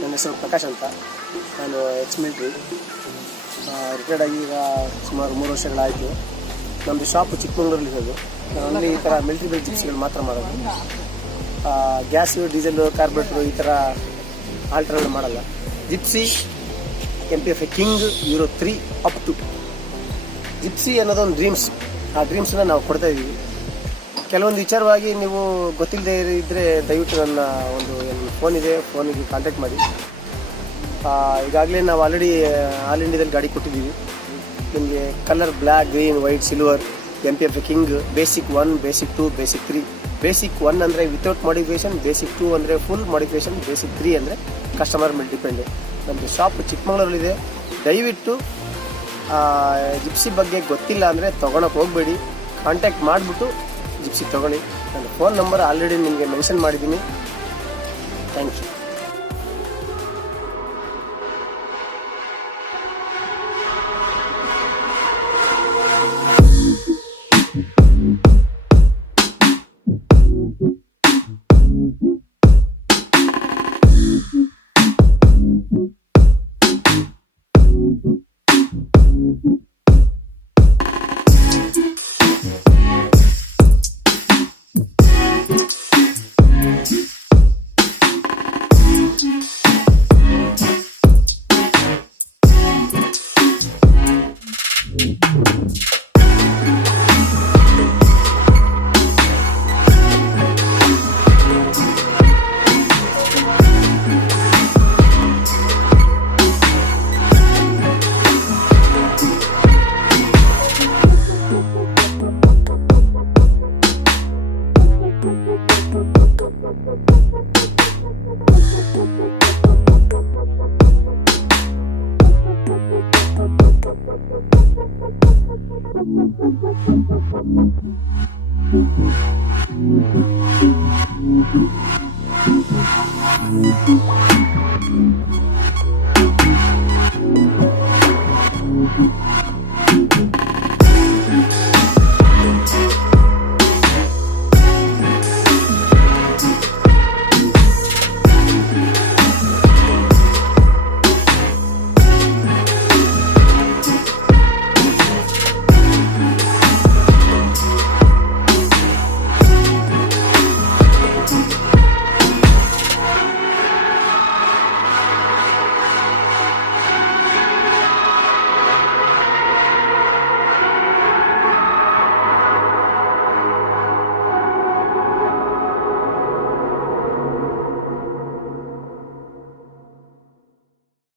ನನ್ನ ಹೆಸರು ಪ್ರಕಾಶ್ ಅಂತ. ನಾನು ಎಕ್ಸ್ ಮಿಲಿಟ್ರಿ ರಿಟೈರ್ಡ್ ಆಗಿ ಈಗ ಸುಮಾರು 3 ವರ್ಷಗಳಾಯಿತು. ನಮ್ಮದು ಶಾಪು ಚಿಕ್ಕಮಂಗ್ಳೂರಲ್ಲಿರೋದು. ಅಲ್ಲಿ ಈ ಥರ ಮಿಲಿಟ್ರಿ ಬೈಕ್ ಜಿಪ್ಸಿಗಳು ಮಾತ್ರ ಮಾಡೋದು. ಗ್ಯಾಸು, ಡೀಸೆಲು, ಕಾರ್ಬೋರೇಟ್ರು ಈ ಥರ ಆಲ್ಟ್ರಲ್ಲಿ ಮಾಡಲ್ಲ. Gypsy MPF king Euro 3 up to Gypsy ಅನ್ನೋದೊಂದು ಡ್ರೀಮ್ಸ್. ಆ ಡ್ರೀಮ್ಸನ್ನ ನಾವು ಕೊಡ್ತಾ ಇದ್ದೀವಿ. ಕೆಲವೊಂದು ವಿಚಾರವಾಗಿ ನೀವು ಗೊತ್ತಿಲ್ಲದೆ ಇದ್ದರೆ ದಯವಿಟ್ಟು ನನ್ನ ಒಂದು ಫೋನ್ ಇದೆ, ಫೋನಿಗೆ ಕಾಂಟ್ಯಾಕ್ಟ್ ಮಾಡಿ. ಈಗಾಗಲೇ ನಾವು ಆಲ್ರೆಡಿ ಆಲ್ ಇಂಡಿಯಾದಲ್ಲಿ ಗಾಡಿ ಕೊಟ್ಟಿದ್ದೀವಿ ನಿಮಗೆ. Colour black, green, white, silver, MPF king, basic 1, basic 2, basic 3. Basic 1 ಅಂದರೆ ವಿತೌಟ್ ಮಾಡಿಫಿಕೇಷನ್, ಬೇಸಿಕ್ 2 ಅಂದರೆ ಫುಲ್ ಮಾಡಿಫಿಕೇಷನ್, ಬೇಸಿಕ್ 3 ಅಂದರೆ ಕಸ್ಟಮರ್ ಮೇಲೆ ಡಿಪೆಂಡ್. ನಮ್ಮದು ಶಾಪ್ ಚಿಕ್ಕಮಂಗ್ಳೂರಲ್ಲಿದೆ. ದಯವಿಟ್ಟು ಜಿಪ್ಸಿ ಬಗ್ಗೆ ಗೊತ್ತಿಲ್ಲ ಅಂದರೆ ತೊಗೊಳಕ್ಕೆ ಹೋಗಬೇಡಿ. ಕಾಂಟ್ಯಾಕ್ಟ್ ಮಾಡಿಬಿಟ್ಟು ಜಿಪ್ಸಿ ತೊಗೊಳ್ಳಿ. ನನ್ನ ಫೋನ್ ನಂಬರ್ ಆಲ್ರೆಡಿ ನಿಮಗೆ ಮೆನ್ಷನ್ ಮಾಡಿದ್ದೀನಿ. Thank you.